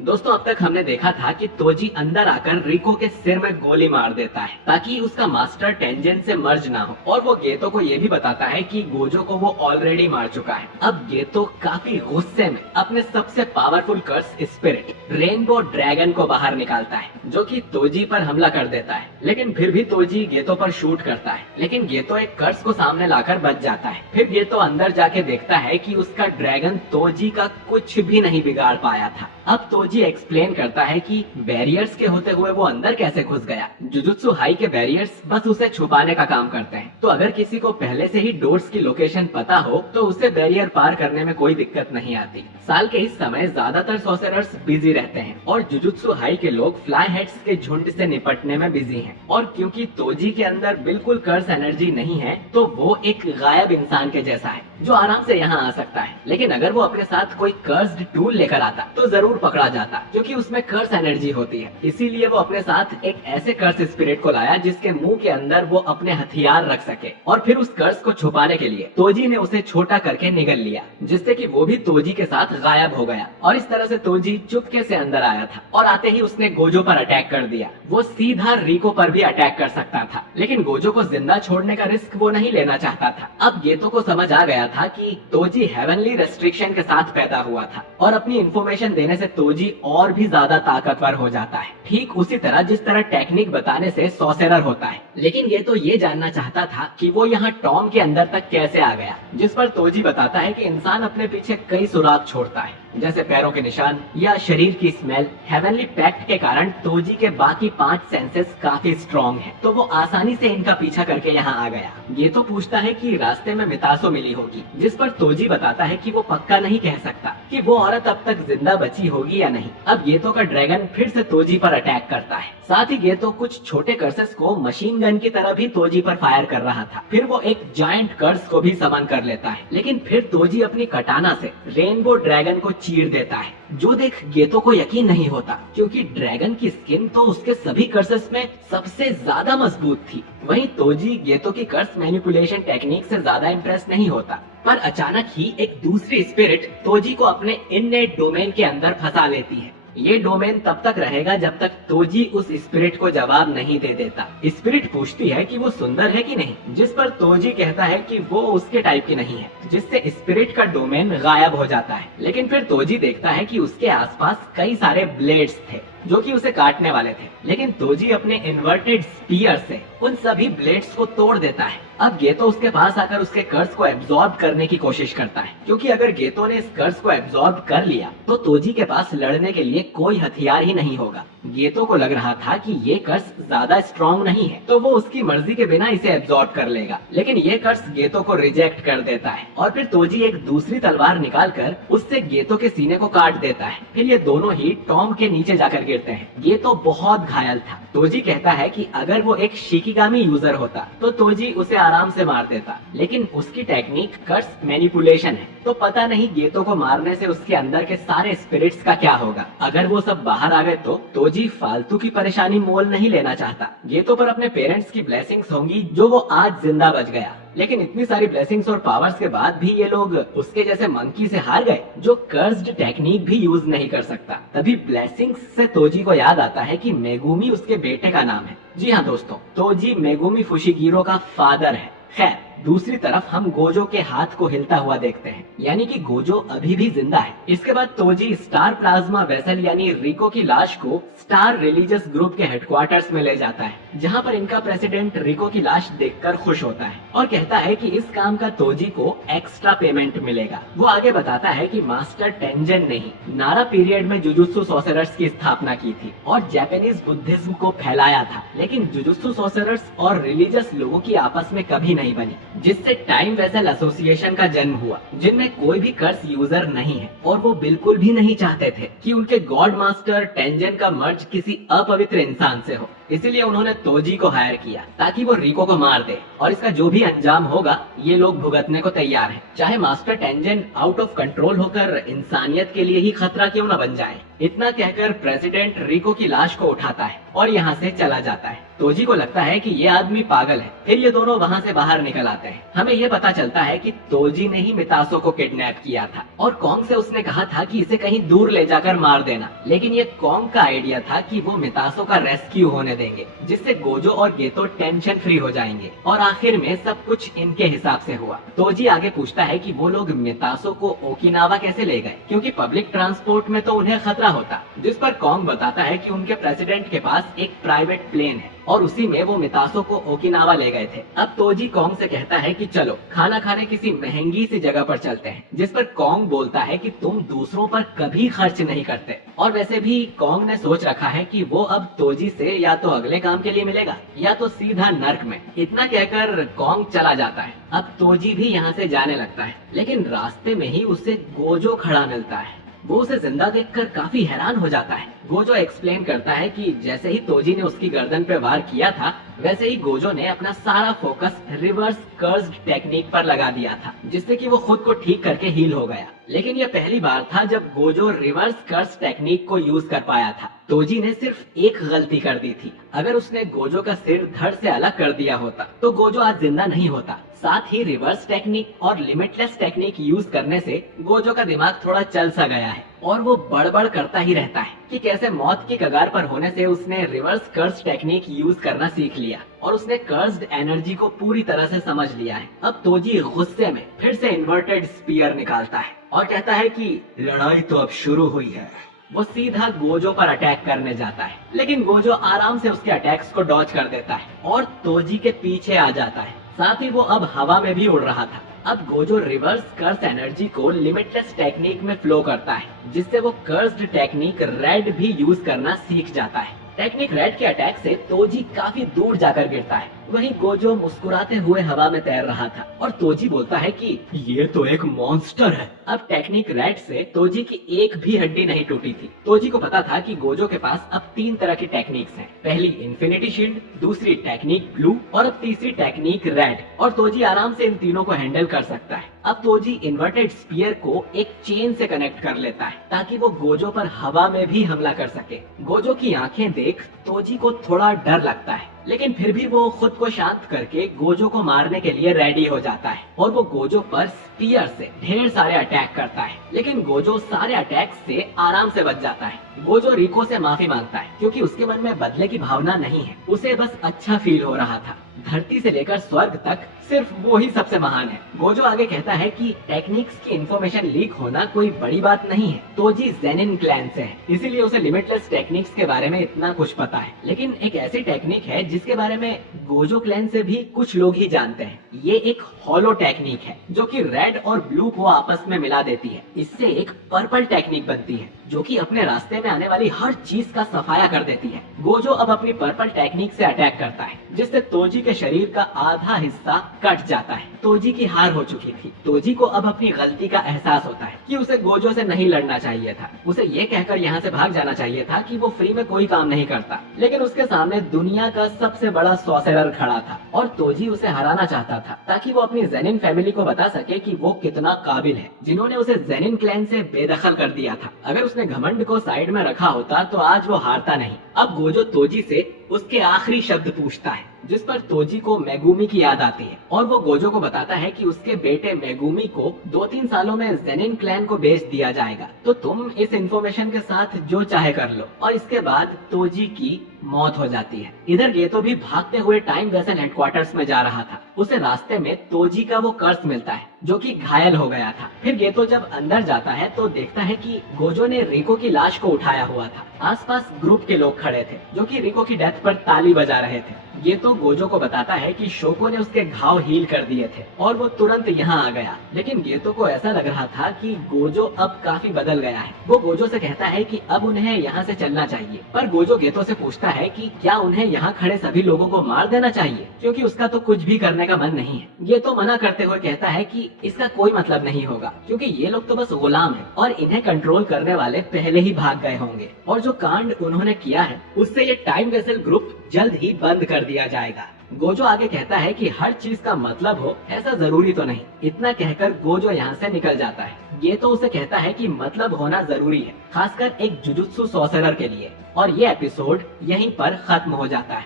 दोस्तों, अब तक हमने देखा था कि तोजी अंदर आकर रिको के सिर में गोली मार देता है ताकि उसका मास्टर टेंजन से मर्ज ना हो, और वो गेतो को ये भी बताता है कि गोजो को वो ऑलरेडी मार चुका है। अब गेतो काफी गुस्से में अपने सबसे पावरफुल कर्स स्पिरिट रेनबो ड्रैगन को बाहर निकालता है, जो कि तोजी पर हमला कर देता है। लेकिन फिर भी तोजी गेतो पर शूट करता है, लेकिन गेतो एक कर्स को सामने लाकर बच जाता है। फिर गेतो अंदर जाके देखता है कि उसका ड्रैगन तोजी का कुछ भी नहीं बिगाड़ पाया था। अब तोजी एक्सप्लेन करता है कि बैरियर्स के होते हुए वो अंदर कैसे घुस गया। जुजुत्सु हाई के बैरियर्स बस उसे छुपाने का काम करते हैं, तो अगर किसी को पहले से ही डोर्स की लोकेशन पता हो तो उसे बैरियर पार करने में कोई दिक्कत नहीं आती। साल के इस समय ज्यादातर सॉर्सरर्स बिजी रहते हैं और जुजुत्सु हाई के लोग फ्लाई हेड्स के झुंड से निपटने में बिजी हैं। और क्योंकि तोजी के अंदर बिल्कुल कर्स एनर्जी नहीं है, तो वो एक गायब इंसान के जैसा है जो आराम से यहाँ आ सकता है। लेकिन अगर वो अपने साथ कोई कर्स्ड टूल लेकर आता तो जरूर पकड़ा जाता, क्योंकि उसमें कर्स एनर्जी होती है। इसीलिए वो अपने साथ एक ऐसे कर्स स्पिरिट को लाया जिसके मुंह के अंदर वो अपने हथियार रख सके। और फिर उस कर्स को छुपाने के लिए तोजी ने उसे छोटा करके निगल लिया, जिससे कि वो भी तोजी के साथ गायब हो गया। और इस तरह से तोजी चुपके से अंदर आया था और आते ही उसने गोजो पर अटैक कर दिया। वो सीधा रिको पर भी अटैक कर सकता था, लेकिन गोजो को जिंदा छोड़ने का रिस्क वो नहीं लेना चाहता था। अब गेतो को समझ आ गया था कि तोजी हेवनली रेस्ट्रिक्शन के साथ पैदा हुआ था और अपनी इंफॉर्मेशन देने से तोजी और भी ज्यादा ताकतवर हो जाता है, ठीक उसी तरह जिस तरह टेक्निक बताने से सॉर्सरर होता है। लेकिन ये तो ये जानना चाहता था कि वो यहाँ टॉम के अंदर तक कैसे आ गया, जिस पर तोजी बताता है कि इंसान अपने पीछे कई सुराग छोड़ता है, जैसे पैरों के निशान या शरीर की स्मेल। हेवनली पैक्ट के कारण तोजी के बाकी 5 सेंसेस काफी स्ट्रॉन्ग हैं, तो वो आसानी से इनका पीछा करके यहाँ आ गया। ये तो पूछता है कि रास्ते में मितासो मिली होगी, जिस पर तोजी बताता है कि वो पक्का नहीं कह सकता कि वो औरत अब तक जिंदा बची होगी या नहीं। अब गेतो का ड्रैगन फिर से तोजी पर अटैक करता है। साथ ही गेतो कुछ छोटे कर्सेस को मशीन गन की तरह भी तोजी पर फायर कर रहा था। फिर वो एक जायंट कर्स को भी समन कर लेता है, लेकिन फिर तोजी अपनी कटाना से रेनबो ड्रैगन को चीर देता है, जो देख गेतो को यकीन नहीं होता, क्योंकि ड्रैगन की स्किन तो उसके सभी कर्सेस में सबसे ज्यादा मजबूत थी। वहीं तोजी गेतो की कर्स मैनिपुलेशन टेक्निक से ज्यादा इम्प्रेस नहीं होता। पर अचानक ही एक दूसरी स्पिरिट तोजी को अपने इननेट डोमेन के अंदर फंसा लेती है। ये डोमेन तब तक रहेगा जब तक तोजी उस स्पिरिट को जवाब नहीं दे देता। स्पिरिट पूछती है कि वो सुंदर है कि नहीं, जिस पर तोजी कहता है कि वो उसके टाइप की नहीं है, जिससे स्पिरिट का डोमेन गायब हो जाता है। लेकिन फिर तोजी देखता है कि उसके आसपास कई सारे ब्लेड्स थे जो कि उसे काटने वाले थे, लेकिन तोजी अपने इन्वर्टेड स्पीयर से उन सभी ब्लेड्स को तोड़ देता है। अब गेतो उसके पास आकर उसके कर्स को एब्जॉर्ब करने की कोशिश करता है, क्योंकि अगर गेतो ने इस कर्स को एब्जॉर्ब कर लिया तो तोजी के पास लड़ने के लिए कोई हथियार ही नहीं होगा। गेतो को लग रहा था कि ये कर्स ज्यादा स्ट्रॉन्ग नहीं है, तो वो उसकी मर्जी के बिना इसे एब्जॉर्ब कर लेगा। लेकिन ये कर्स गेतो को रिजेक्ट कर देता है और फिर तोजी एक दूसरी तलवार निकालकर उससे गेतो के सीने को काट देता है। फिर ये दोनों ही टॉम के नीचे जाकर गिरते हैं। गेतो बहुत घायल था। तोजी कहता है कि अगर वो एक शिकिगामी यूजर होता तो तोजी उसे आराम से मार देता, लेकिन उसकी टेक्निक कर्स मैनिपुलेशन है, तो पता नहीं गेतो को मारने से उसके अंदर के सारे स्पिरिट्स का क्या होगा। अगर वो सब बाहर आ गए तो तोजी फालतू की परेशानी मोल नहीं लेना चाहता। गेतो पर अपने पेरेंट्स की ब्लेसिंग्स होंगी जो वो आज जिंदा बच गया, लेकिन इतनी सारी ब्लेसिंग्स और पावर्स के बाद भी ये लोग उसके जैसे मंकी से हार गए जो कर्स्ड टेक्निक भी यूज नहीं कर सकता। तभी ब्लेसिंग्स से तोजी को याद आता है कि मेगुमी उसके बेटे का नाम है। जी हाँ दोस्तों, तोजी मेगुमी फुशिगिरो का फादर है। खैर, दूसरी तरफ हम गोजो के हाथ को हिलता हुआ देखते हैं, यानी कि गोजो अभी भी जिंदा है। इसके बाद तोजी स्टार प्लाज्मा वेसल यानी रिको की लाश को स्टार रिलीजियस ग्रुप के हेडक्वार्टर्स में ले जाता है, जहां पर इनका प्रेसिडेंट रिको की लाश देखकर खुश होता है और कहता है कि इस काम का तोजी को एक्स्ट्रा पेमेंट मिलेगा। वो आगे बताता है कि मास्टर टेंजन ने ही नारा पीरियड में जुजुत्सु सॉर्सरर्स की स्थापना की थी और जापानीज बुद्धिज्म को फैलाया था, लेकिन जुजुत्सु सॉर्सरर्स और रिलीजियस लोगों की आपस में कभी नहीं बनी, जिससे टाइम वेसल एसोसिएशन का जन्म हुआ, जिनमें कोई भी कर्स यूजर नहीं है और वो बिल्कुल भी नहीं चाहते थे कि उनके गॉड मास्टर टेंजन का मर्ज किसी अपवित्र इंसान से हो। इसीलिए उन्होंने तोजी को हायर किया ताकि वो रिको को मार दे, और इसका जो भी अंजाम होगा ये लोग भुगतने को तैयार हैं, चाहे master tangent out of control होकर इंसानियत के लिए ही खतरा क्यों न बन जाए। इतना कहकर प्रेसिडेंट रिको की लाश को उठाता है और यहाँ से चला जाता है। तोजी को लगता है कि ये आदमी पागल है। फिर ये दोनों वहाँ से बाहर निकल आते हैं। हमें ये पता चलता है कि तोजी ने ही मितासो को किडनैप किया था और कॉन्ग से उसने कहा था कि इसे कहीं दूर ले जाकर मार देना, लेकिन ये कॉन्ग का आइडिया था कि वो मितासो का रेस्क्यू होने देंगे, जिससे गोजो और गेतो टेंशन फ्री हो जाएंगे, और आखिर में सब कुछ इनके हिसाब से हुआ। तोजी आगे पूछता है कि वो लोग मितासो को ओकिनावा कैसे ले गए, क्योंकि पब्लिक ट्रांसपोर्ट में तो उन्हें खतरा होता, जिस पर कॉन्ग बताता है कि उनके प्रेसिडेंट के पास एक प्राइवेट प्लेन है और उसी में वो मितासो को ओकिनावा ले गए थे। अब तोजी कॉन्ग से कहता है कि चलो खाना खाने किसी महंगी सी जगह पर चलते हैं, जिस पर कॉन्ग बोलता है कि तुम दूसरों पर कभी खर्च नहीं करते, और वैसे भी कॉन्ग ने सोच रखा है कि वो अब तोजी से या तो अगले काम के लिए मिलेगा या तो सीधा नर्क में। इतना कहकर कॉन्ग चला जाता है। अब तोजी भी यहाँ से जाने लगता है, लेकिन रास्ते में ही उसे गोजो खड़ा मिलता है। वो उसे जिंदा देखकर काफी हैरान हो जाता है। गोजो एक्सप्लेन करता है कि जैसे ही तोजी ने उसकी गर्दन पे वार किया था, वैसे ही गोजो ने अपना सारा फोकस रिवर्स कर्स्ड टेक्निक पर लगा दिया था, जिससे कि वो खुद को ठीक करके हील हो गया। लेकिन यह पहली बार था जब गोजो रिवर्स कर्स टेक्निक को यूज कर पाया था। तोजी ने सिर्फ एक गलती कर दी थी। अगर उसने गोजो का सिर धड़ से अलग कर दिया होता तो गोजो आज जिंदा नहीं होता। साथ ही रिवर्स टेक्निक और लिमिटलेस टेक्निक यूज करने से गोजो का दिमाग थोड़ा चल सा गया है और वो बड़बड़ करता ही रहता है कि कैसे मौत की कगार पर होने से उसने रिवर्स कर्स टेक्निक यूज करना सीख लिया और उसने कर्स्ड एनर्जी को पूरी तरह से समझ लिया है। अब तोजी गुस्से में फिर से इन्वर्टेड स्पीयर निकालता है और कहता है कि लड़ाई तो अब शुरू हुई है। वो सीधा गोजो पर अटैक करने जाता है, लेकिन गोजो आराम से उसके अटैक्स को डॉज कर देता है और तोजी के पीछे आ जाता है। साथ ही वो अब हवा में भी उड़ रहा था। अब गोजो रिवर्स कर्स एनर्जी को लिमिटलेस टेक्निक में फ्लो करता है, जिससे वो कर्स्ड टेक्निक रेड भी यूज करना सीख जाता है। टेक्निक रेड के अटैक से तोजी काफी दूर जाकर गिरता है। वहीं गोजो मुस्कुराते हुए हवा में तैर रहा था और तोजी बोलता है कि ये तो एक मॉन्स्टर है। अब टेक्निक रेड से तोजी की एक भी हड्डी नहीं टूटी थी। तोजी को पता था कि गोजो के पास अब 3 तरह की टेक्निक्स हैं। पहली इन्फिनिटी शील्ड, दूसरी टेक्निक ब्लू और अब तीसरी टेक्निक रेड, और तोजी आराम से इन तीनों को हैंडल कर सकता है। अब तोजी इन्वर्टेड स्पीयर को एक चेन से कनेक्ट कर लेता है ताकि वो गोजो पर हवा में भी हमला कर सके। गोजो की आंखें देख तोजी को थोड़ा डर लगता है, लेकिन फिर भी वो खुद को शांत करके गोजो को मारने के लिए रेडी हो जाता है और वो गोजो पर स्पीयर से ढेर सारे अटैक करता है, लेकिन गोजो सारे अटैक से आराम से बच जाता है। गोजो रिको से माफी मांगता है क्योंकि उसके मन में बदले की भावना नहीं है, उसे बस अच्छा फील हो रहा था। धरती से लेकर स्वर्ग तक सिर्फ वो ही सबसे महान है। गोजो आगे कहता है कि टेक्निक्स की इंफॉर्मेशन लीक होना कोई बड़ी बात नहीं है। तोजी जेनिन क्लैन से है, इसीलिए उसे लिमिटलेस टेक्निक्स के बारे में इतना कुछ पता है। लेकिन एक ऐसी टेक्निक है जिसके बारे में गोजो क्लैन से भी कुछ लोग ही जानते हैं। ये एक हॉलो टेक्निक है जो कि रेड और ब्लू को आपस में मिला देती है। इससे एक पर्पल टेक्निक बनती है जो कि अपने रास्ते में आने वाली हर चीज का सफाया कर देती है। गोजो अब अपनी पर्पल टेक्निक से अटैक करता है, जिससे तोजी के शरीर का आधा हिस्सा कट जाता है। तोजी की हार हो चुकी थी। तोजी को अब अपनी गलती का एहसास होता है कि उसे गोजो से नहीं लड़ना चाहिए था। उसे ये कहकर यहाँ से भाग जाना चाहिए था कि वो फ्री में कोई काम नहीं करता, लेकिन उसके सामने दुनिया का सबसे बड़ा सॉर्सरर खड़ा था और तोजी उसे हराना चाहता था ताकि वो अपनी जेनिन फैमिली को बता सके कि वो कितना काबिल है, जिन्होंने उसे जेनिन क्लैन से बेदखल कर दिया था। अगर उसने घमंड को साइड में रखा होता तो आज वो हारता नहीं। अब गोजो तोजी से उसके आखिरी शब्द पूछता है, जिस पर तोजी को मेगुमी की याद आती है और वो गोजो को बताता है कि उसके बेटे मेगुमी को 2-3 सालों में जेनिन क्लैन को बेच दिया जाएगा, तो तुम इस इंफॉर्मेशन के साथ जो चाहे कर लो। और इसके बाद तोजी की मौत हो जाती है। इधर गेतो भी भागते हुए टाइम वेसल हेडक्वार्टर्स में जा रहा था। उसे रास्ते में तोजी का वो कर्स मिलता है जो कि घायल हो गया था। फिर गेतो जब अंदर जाता है तो देखता है कि गोजो ने रिको की लाश को उठाया हुआ था। आसपास ग्रुप के लोग खड़े थे जो कि रिको की डेथ पर ताली बजा रहे थे। गेतो गोजो को बताता है कि शोको ने उसके घाव हील कर दिए थे और वो तुरंत यहाँ आ गया। लेकिन गेतो को ऐसा लग रहा था कि गोजो अब काफी बदल गया है। वो गोजो से कहता है कि अब उन्हें यहाँ से चलना चाहिए, पर गोजो गेतो से पूछता है कि क्या उन्हें यहाँ खड़े सभी लोगों को मार देना चाहिए, क्योंकि उसका तो कुछ भी करने का मन नहीं है। गेतो मना करते हुए कहता है कि इसका कोई मतलब नहीं होगा, क्योंकि ये लोग तो बस गुलाम हैं और इन्हें कंट्रोल करने वाले पहले ही भाग गए होंगे और जो कांड उन्होंने किया है उससे ये टाइम वेसल ग्रुप जल्द ही बंद कर दिया जाएगा। गोजो आगे कहता है कि हर चीज का मतलब हो ऐसा जरूरी तो नहीं। इतना कहकर गोजो यहाँ से निकल जाता है। ये तो उसे कहता है कि मतलब होना जरूरी है, खासकर एक जुजुत्सु सॉर्सरर के लिए। और ये एपिसोड यहीं पर खत्म हो जाता है।